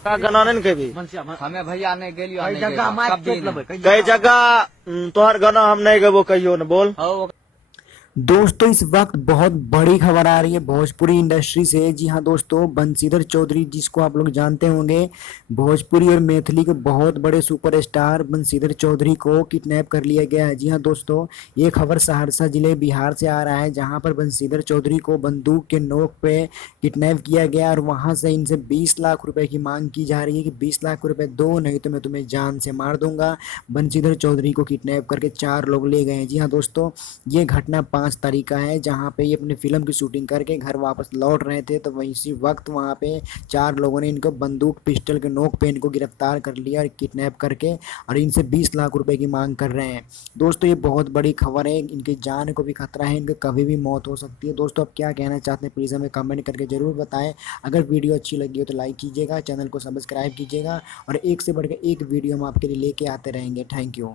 का गना नहीं कभी हमें भैया नहीं गेलियो कई नहीं जगह गेलियो, माइक कभी चेक नहीं। लेबै कई जगह तोहर गाना हम नहीं गेबो कहियो न बोल। हो दोस्तों इस वक्त बहुत बड़ी खबर आ रही है भोजपुरी इंडस्ट्री से। जी हाँ दोस्तों, बंशीधर चौधरी जिसको आप लोग जानते होंगे, भोजपुरी और मैथिली के बहुत बड़े सुपरस्टार बंशीधर चौधरी को किडनैप कर लिया गया है। जी हाँ दोस्तों, ये खबर सहरसा जिले बिहार से आ रहा है, जहां पर बंशीधर चौधरी को बंदूक के नोक पे किडनैप किया गया और वहां से इनसे 20 लाख रुपए की मांग की जा रही है कि 20 लाख रुपए दो, नहीं तो मैं तुम्हें जान से मार दूंगा। बंशीधर चौधरी को किडनैप करके 4 लोग ले गए हैं। जी हाँ दोस्तों, ये घटना 5 तारीख का है, जहां पे ये अपनी फिल्म की शूटिंग करके घर वापस लौट रहे थे। तो वहीं इसी वक्त वहां पे 4 लोगों ने इनको बंदूक पिस्टल के नोक पे इनको गिरफ्तार कर लिया और किडनैप करके और इनसे 20 लाख रुपए की मांग कर रहे हैं। दोस्तों ये बहुत बड़ी खबर है, इनकी जान को भी खतरा है, इनकी कभी भी मौत हो सकती है। दोस्तों आप क्या कहना चाहते हैं प्लीज़ हमें कमेंट करके जरूर बताएं। अगर वीडियो अच्छी लगी हो तो लाइक कीजिएगा, चैनल को सब्सक्राइब कीजिएगा और एक से बढ़कर एक वीडियो हम आपके लिए लेके आते रहेंगे। Thank you.